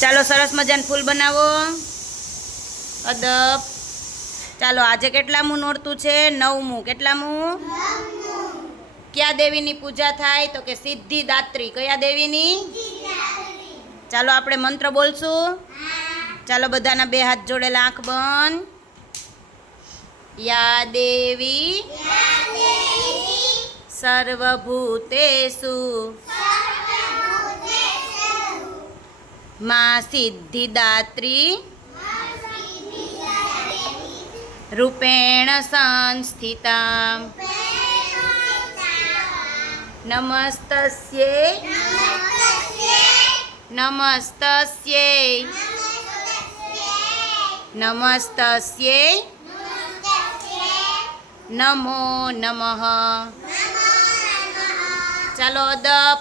ચાલો સરસ મજાનું ફૂલ બનાવો. અદબ. ચાલો આજે કેટલામું નોરતું છે? નવમું કેટલામું કયા દેવીની પૂજા થાય? તો કે સિદ્ધિદાત્રી કયા દેવીની? ચાલો આપણે મંત્ર બોલશું. ચાલો બધાના બે હાથ જોડેલા આંખ બંધ. યા દેવી. સર્વભૂતેષુ. મા સિદ્ધિદાત્રી રૂપેણ સંસ્થિતા નમસ્તસ્યે નમસ્તસ્યે નમસ્તસ્યે નમો નમઃ ચાલો અદબ